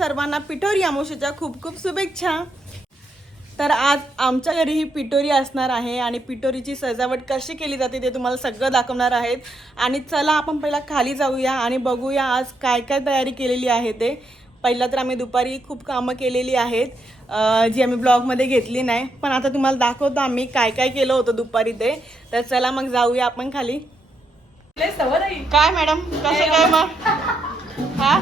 सर्वांना पिठोरी अमावस्येच्या खूप खूप शुभेच्छा. तर आज आमच्या घरी ही पिठोरी असणार आहे आणि पिठोरीची सजावट कशी केली जाते ते तुम्हाला सगळं दाखवणार आहेत. आणि चला आपण पहिला खाली जाऊया आणि बघूया आज काय काय तयारी केलेली आहे ते. पहिला तर आम्ही दुपारी खूप कामं केलेली आहेत जी आम्ही ब्लॉगमध्ये घेतली नाही. पण आता तुम्हाला दाखवतो आम्ही काय काय केलं होतं दुपारी ते. तर चला मग जाऊया आपण खाली. काय मॅडम? कसं काय मग? हा?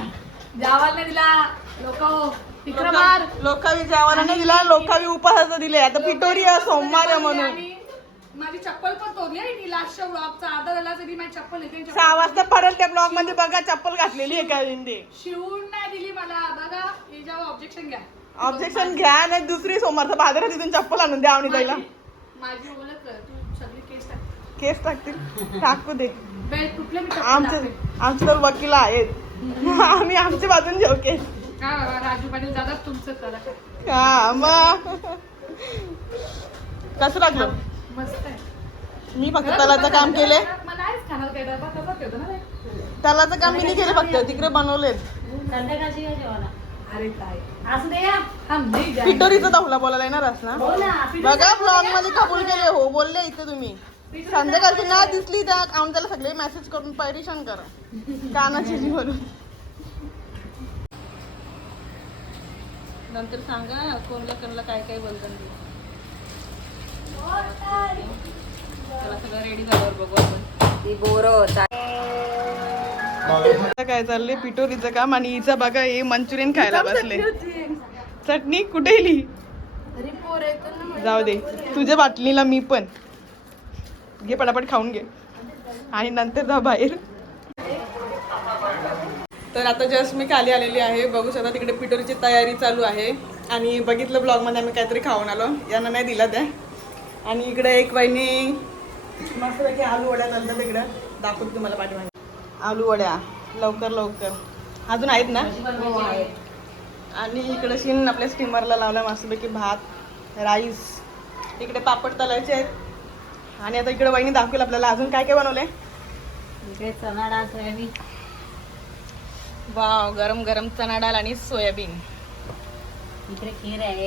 जावाला दिला. लोक तिकडं मार लोकावी जेवणाने दिला लोकावी उपासाचं दिले. आता आहे सोमवार म्हणून. माझी चप्पल पण तोडली आहे लास्टच्या ब्लॉगचा झाला तरी माझी चप्पल येते सहा वाजता परत त्या ब्लॉगमध्ये बघा चप्पल घातलेली आहे का हिंदी शिवून नाही दिली मला. बघा याच्यावर ऑब्जेक्शन घ्या. ऑब्जेक्शन घ्या नाही दुसरी सोमवारचा बाजारात तिथून चप्पल आणून द्या आणि त्याला माझी ओळख कर, तू सगळी केस टाक केस टाकतील. टाकू दे. आमचे. आमचे तर वकील आहेत. आम्ही आमच्या बाजून घेऊ केस हा राजू पाटील दादा तुमचं करा. हा मग कसं लागलं? मस्त आहे. मी फक्त तलाचं काम केले मग नाहीच खाणार काय डबा डबा ठेवतो ना रे. तलाचं काम मी नाही केलं फक्त तिकडे बनवले संध्याकाळची काय जेवायला अरे काय? असू दे या. नाही जाय. पिठोरीचा दाखला बोलायला येणारच ना? हो ना बघा ब्लॉगमध्ये कबूल केले हो बोलले इथे तुम्ही. संध्याकाळची ना दिसली तर आमच्याला सगळे मेसेज करून परेशान करा. कानाची म्हणून नंतर सांगा कोणला कोणला काय काय बोलतात ते. चला सगळं रेडी झाल्यावर बघू आपण. ती बोर होता. आता काय चाललंय? पिठोरीचं काम आणि हिचं बघा हे मंचुरियन खायला बसले. चटणी कुठे जाऊ दे. तुझ्या बाटलीला मी पण. घे पटापट खाऊन घे. आणि नंतर जा बाहेर. तर आता जस्ट मी खाली आलेली आहे. बघू शकता तिकडे पिठोरीची तयारी चालू आहे. आणि बघितलं ब्लॉगमध्ये आम्ही काहीतरी खाऊन आलो. यांना नाही दिला त्या आणि इकडे एक वहिनी मस्तपैकी आलू वड्या चालतात तिकडं. दाखवतो तुम्हाला पाठीमागे. आलू वड्या. लवकर लवकर. अजून आहेत ना? आणि इकडे शिन आपल्या स्टीमरला लावला मस्तपैकी भात राईस इकडे पापड तलायचे आहेत. आणि आता इकडे वहिनी दाखवेल आपल्याला अजून काय काय बनवलंय. इकडे डाळ सोयाबीन. वाव गरम गरम चणा डाळ आणि सोयाबीन. इकडे खीर आहे.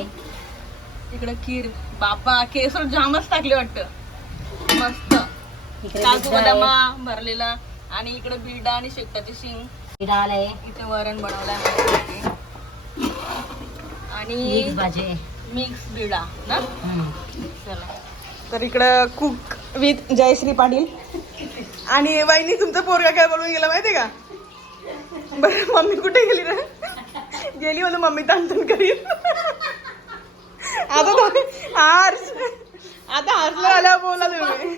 इकडे खीर. बापा केसर जामच टाकले वाटतं. मस्त. काजू बदामा भरलेला आणि इकडे बिरडा आणि शेकटाची शिंग. डाळ आहे. इथे वरण बनवलाय आणि मिक्स भाजी आहे. मिक्स बिरडा ना. चला. तर इकडं कुक विथ जयश्री पाटील. आणि वहिनी तुमचं पोरगा काय बोलून गेला माहितीये का? बरं मम्मी कुठे गेली रे? गेली म्हणून मम्मी ताणतण करील आता तो हार्स आता हसलं आल्यावर बोला तुम्ही.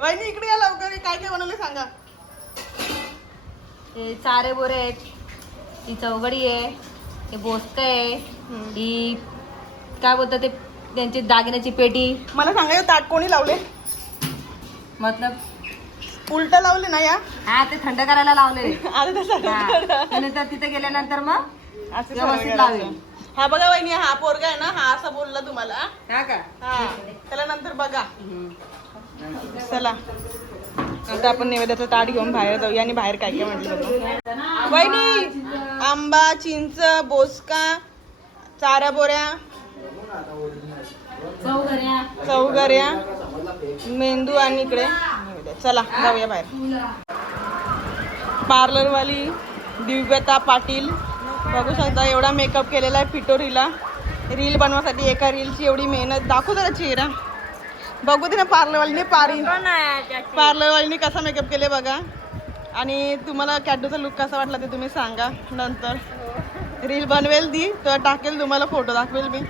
वहिनी इकडे या लवकर. हे काय काय बनवलं सांगा. ते चारे बोरे आहेत. ही चौघडी आहे. हे बोसक आहे. ही काय बोलतात ते? त्यांची दागिन्याची पेटी. मला सांगा हे ताट कोणी लावले? मतलब उलट लावले ना या? हा ते थंड करायला लावले. आता तसं नंतर तिथे गेल्यानंतर मग असं व्यवस्थित लावेल. हा बघा वहिनी हा पोरगा आहे ना हा असं बोलला तुम्हाला. हा का? हा त्याला नंतर बघा. चला. आता आपण नैवेद्याचं ताट घेऊन बाहेर जाऊया आणि बाहेर काय काय म्हटलं वहिनी आंबा चिंच बोसका चारा बोऱ्या चौगऱ्या मेंदू आणि इकडे. चला जाऊया बाहेर. पार्लरवाली दिव्यता पाटील बघू शकता एवढा मेकअप केलेला आहे पिटोरीला रील बनवासाठी एका रीलची एवढी मेहनत. दाखवू जरा चेहरा. बघू दे ना पार्लरवालीने पारी. पार्लरवालीने कसा मेकअप केले बघा. आणि तुम्हाला कॅटूचा लुक कसा वाटला ते तुम्ही सांगा नंतर. रील बनवेल ती तर टाकेल तुम्हाला फोटो दाखवेल मी.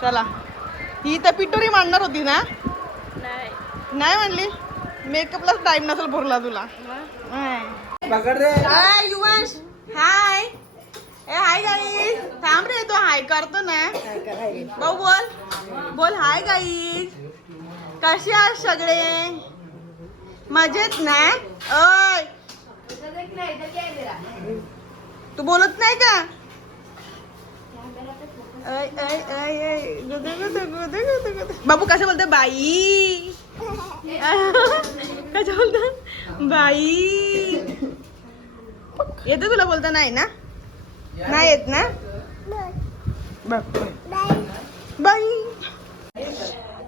चला. ही तर पिटोरी मांडणार होती ना? नाही. म्हणली मेकअपलाच टाइम नसेल भरला तुला. हाय. युवांश हाय. ए हाय गाईज थांब रे तो हाय करतो ना. भाऊ बोल. बोल हाय गाईज कसे आहात सगळे? मजेत ना? ओय. तू बोलत नाही का. बाबू कसं बोलते बाई. कसं बोलतात बाई. येते तुला बोलता नाही ना? नाही येत ना? बाई.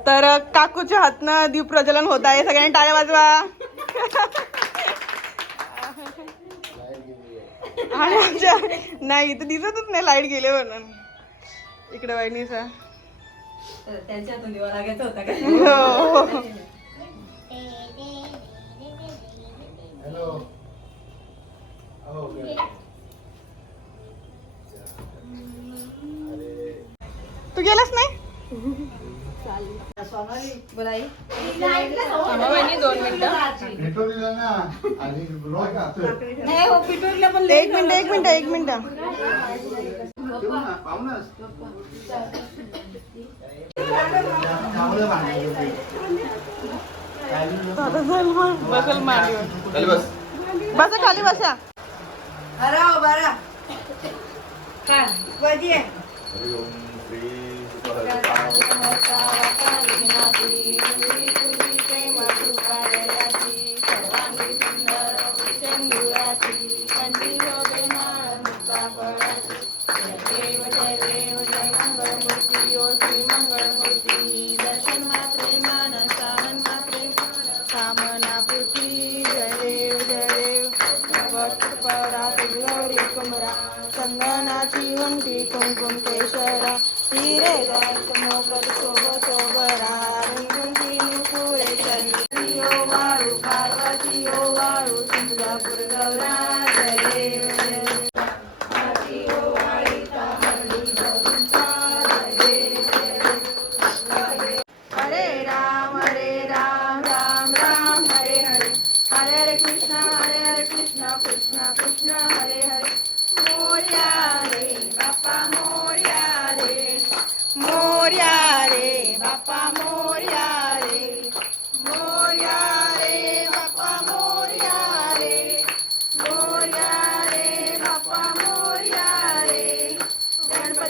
तर काकूच्या हातनं दीप प्रज्वलन होत आहे. सगळ्यांनी टाळ्या वाजवा. आणि आमच्या नाही इथं दिसतच नाही. लाइट गेले म्हणून. इकडे वहिनीचा त्यांच्या हातून दिवा लागायचा होता का? हो. तू गेलास नाही? बोलाई दोन भेटवलेला ना आणि ब्लॉग आहे. नाही हो पिटूरला पण एक मिनिट एक मिनिट एक मिनिट. ठेवू ना, काय? बसल मांडीवर बसा खाली बसा. हरी ओम श्री सुखहर दर्शन पार्वती ओ वाळू सिंगापूर गौरा जय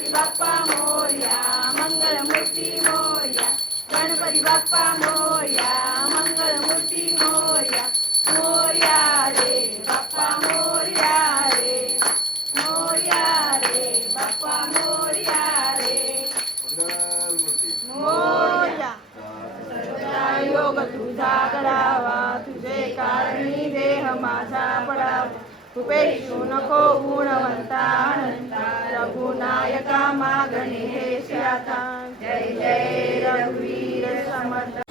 बाप्पा मोर्या मंगलमूर्ती मोर्या गणपती बाप्पा मोर्या मंगलमूर्ती मोर्या मोर्या उपेक्षू नको गुणवंता अनंता रघुनायका मागणे हे श्याता जय जय रघुवीर समर्थ।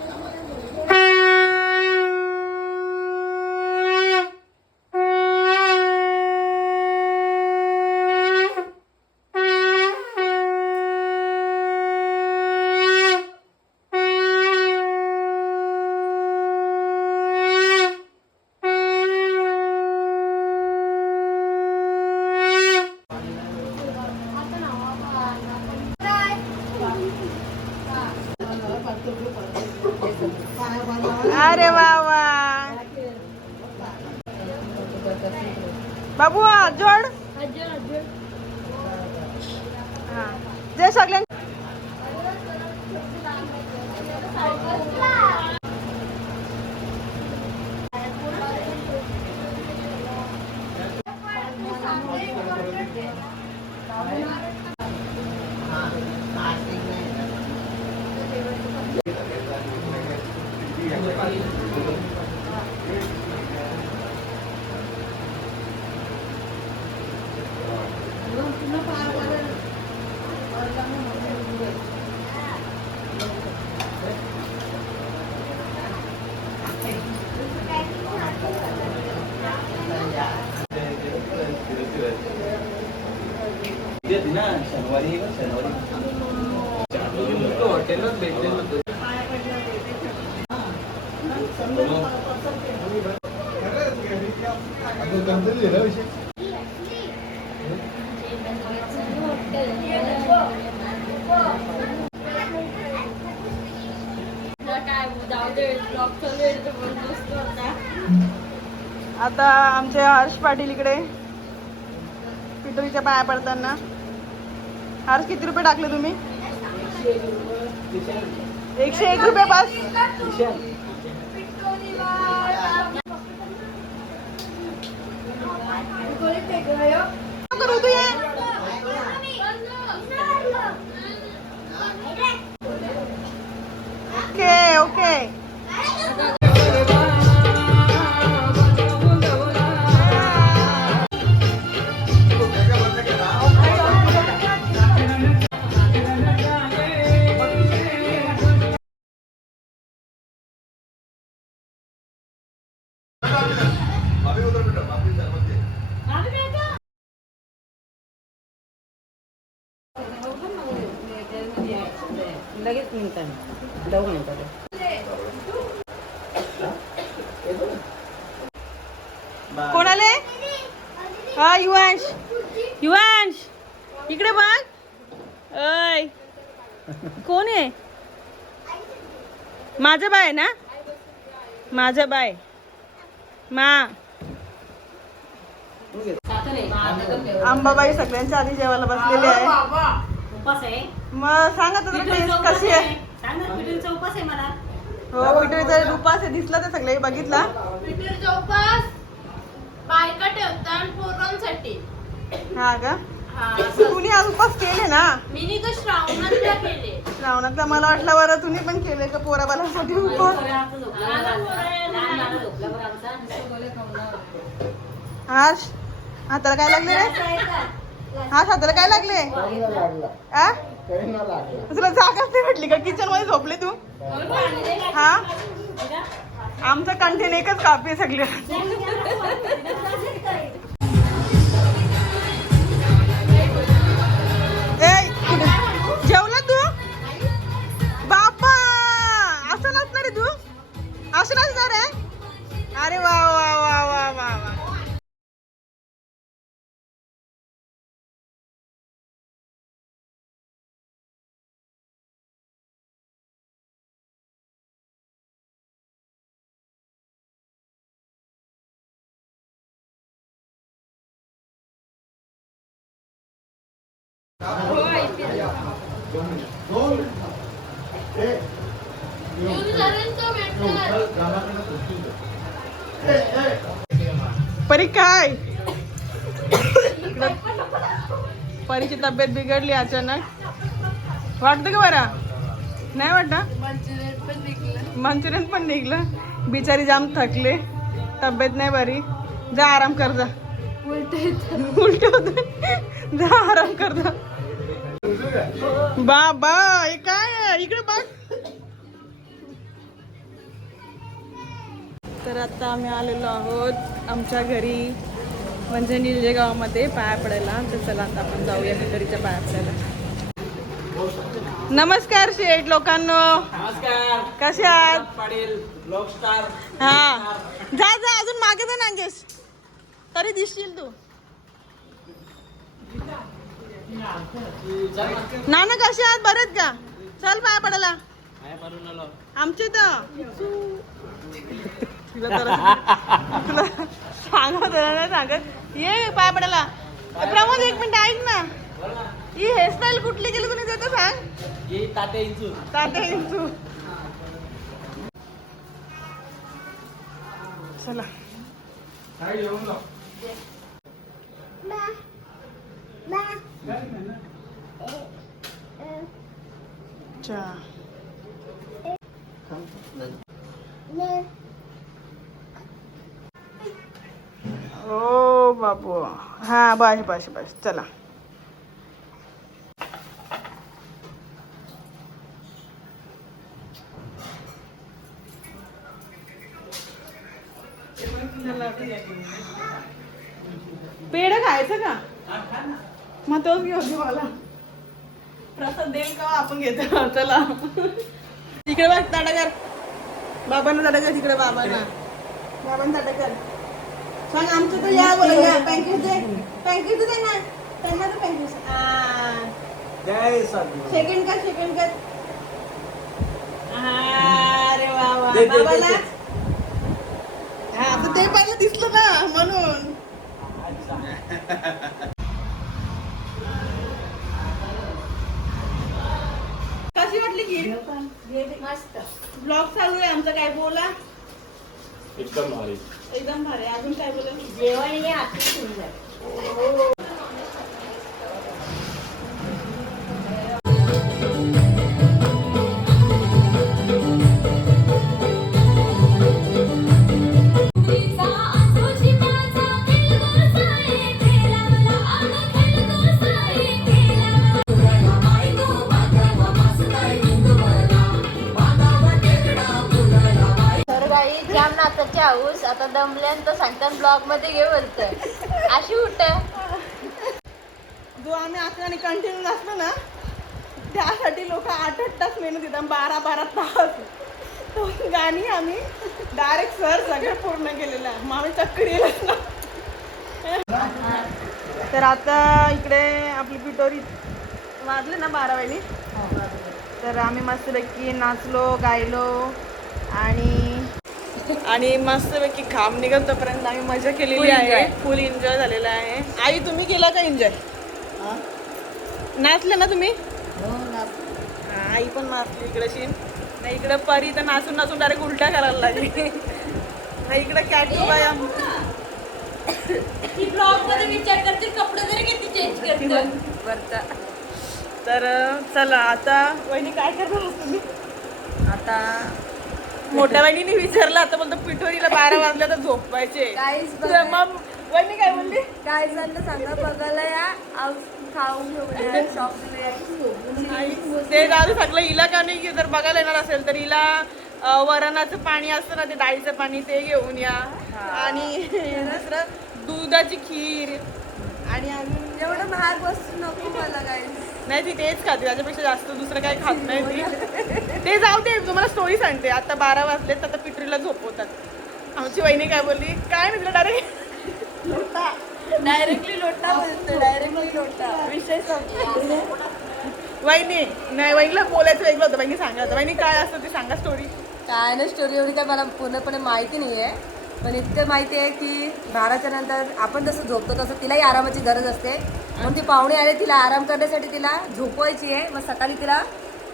बाबू जोड हा. जे सगळ्यां आता आमचे हर्ष पाटील इकडे. पिटोरीच्या पाया पडताना. हर्ष किती रुपये टाकले तुम्ही? एकशे एक रुपये बस Cô lên chạy cười không? Không có đủ. कोण आहे? माझं बाय ना? माझं बाय. मा. आंबाबाई सगळ्यांच्या आधी जेवायला बसलेले आहे. उपास आहे. मग सांगा तुझं टेस्ट कशी आहे. हो पिठोरीचा उपास आहे. दिसला ते सगळे बघितला. पिठूरचा उपास बायका ठेवतात पोरांसाठी. हा का? हा तुम्ही आज उपास केले ना? मी तर श्रावणातल्या केले श्रावणातला मला वाटलं बरं तुम्ही पण केले का पोराबालासाठी उपास? हाश हाताला काय लागले रे? हाश हाताला काय लागले? आ? तुला जागाच नाही भेटली का? किचनमध्ये झोपले तू? हा? आमचं कंटेन एकच कापी आहे सगळे. ए, जेवला तू? असं नसणार आहे अरे वा वा वा वा वा वा दोन ए, चल, गावाकडनं सुट्टी दे. ए, ए. परी काय? परीची तब्येत बिघडली अचानक. वाटतं का बरा? नाही वाटत? मंचुरियन पण निघलं. बिचारी जाम थकले. तब्येत नाही बरी. जा आराम कर जा. उलट होत. जा आराम कर जा. बाबा हे काय इकडे बघ. तर आता आम्ही आलेलो आहोत आमच्या घरी म्हणजे निलजे गावामध्ये पाया पडायला. तर चला आता आपण जाऊया भितरीच्या पाया पडायला. नमस्कार शेठ लोकांनो. नमस्कार. कसे आहात? पाटील हा. जा जा अजून मागे जा नांगेश तरी दिसशील तू. नाना कसे आहात? बरेत का? चल पाया पडायला. आमचे तर. तुला जरा- तुला सांगत ना सांगत. ये पाया पडायला प्रमोद एक मिनिट ऐक ना. ही हेअरस्टाईल कुठली केली तुम्ही देतो सांग. ही ताटे इंचू तात्या इंचू चला. अच्छा बापू. हां हा बाश बाश. चला. पेड खायचं का? मग तोच घेऊ मला. प्रसाद देईल का आपण घेतो. चला. तिकडे बघ ताटाकर बाबांना ताटाकर तिकडे बाबांना. बाबांना ताटाकर सांग आमचं तर या बोला या. पँकेज दे पँकेज दे ना त्यांना तर पँकेज जय साधू. सेकंड कर सेकंड कर. अरे वा वा. दे, दे, दे, बाबाला? दे. हा तर ते पहिलं दिसलं ना म्हणून. कशी वाटली की? मस्त. ब्लॉग चालू आहे आमचा काय बोला? एकदम भारी. एकदम भारी. अजून काय बोला? जेवण हे अति सुंदर तर ब्लॉगमध्ये घे बोलतोय अशी उठ. जो आम्ही असल्याने कंटिन्यू नसलो ना त्यासाठी लोक आठ आठ तास मेहनत देतात बारा बारा तास. तो गाणी आम्ही डायरेक्ट सर सगळे पूर्ण केलेलं आहे. मग चक्कर ना. तर आता इकडे आपली पिटोरी वाजले ना बारा वाजली तर आम्ही मस्तपैकी नाचलो गायलो आणि आणि मस्तपैकी खाम निघत तोपर्यंत आम्ही मजा केलेली Full आहे. Enjoy. फुल एन्जॉय झालेला आहे. आई तुम्ही केला का एन्जॉय नाचले ना तुम्ही? हा, आई पण नाचली इकडे शिन. नाही इकडे परी तर नाचून नाचून डायरेक्ट उलट्या करायला लागली. नाही इकडे कॅटू बाया ब्लॉगमध्ये विचार करते कपडे तरी किती चेंज करते. तर चला आता वहिनी काय करणार तुम्ही? आता मोठ्या वहिनीने विचारलं आता बोलतो पिठोरीला बारा वाजल्या तर झोपायचे. काहीच तर मग वहिनी काय बोलली? काय झालं सांगा बघायला या. खाऊन घेऊन आई, ते दारू सगळं हिला का नाही की जर बघायला येणार असेल तर हिला अं, वरणाचं पाणी असतं ना ते डाळीचं पाणी ते घेऊन या. आणि दुसरं दुधाची खीर. आणि अजून एवढं महाग वस्तू नको मला काय नाही ती तेच खाते. त्याच्यापेक्षा जास्त दुसरं काही खात नाही ती. ते जाऊ दे तुम्हाला स्टोरी सांगते. आता बारा वाजलेत आता पिटरीला झोपवतात. आमची वहिनी काय बोलली? काय नाही तुला डायरेक्ट लोटा. डायरेक्टली लोटा बोलतो डायरेक्टली लोटा. विषय. वहिनी नाही वहिनीला बोलायचं वेगळं होतं. वहिनी सांगा होतं वहिनी काय असतं ते सांगा स्टोरी काय ना स्टोरी एवढी काय मला पूर्णपणे माहिती नाही आहे पण इतकं माहिती आहे की बाराच्या नंतर आपण जसं झोपतो तसं तिलाही आरामाची गरज असते. म्हणून ती पाहुणे आले तिला आराम करण्यासाठी तिला झोपवायची आहे मग सकाळी तिला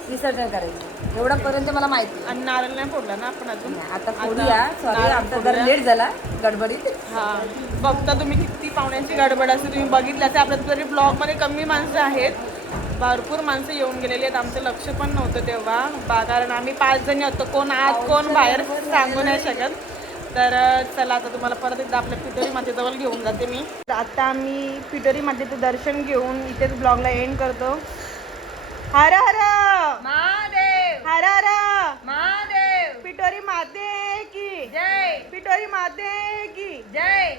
विसर्जन करायचं एवढ्यापर्यंत मला माहिती. आणि नारळ नाही फोडला ना आपण अजून? आता फोडूया. सॉरी आमचा जर. लेट झाला गडबडीत. हा. बघता तुम्ही किती पाहुण्यांची गडबड असते. तुम्ही बघितलं ते आपल्या तरी ब्लॉगमध्ये कमी माणसं आहेत. भरपूर माणसं येऊन गेलेली आहेत. आमचं लक्ष पण नव्हतं तेव्हा. कारण आम्ही पाच जणी होतो. कोण आत कोण बाहेर सांगू नाही शकत. तर चला आता तुम्हाला परत एकदा आपल्या पिटोरी मातेजवळ घेऊन जाते मी. तर आता आम्ही पिटोरी मातेचं दर्शन घेऊन इथेच ब्लॉगला एंड करतो. हर हर! महादेव! हर हर! महादेव! पिटोरी माते की! जय! पिटोरी माते की! जय!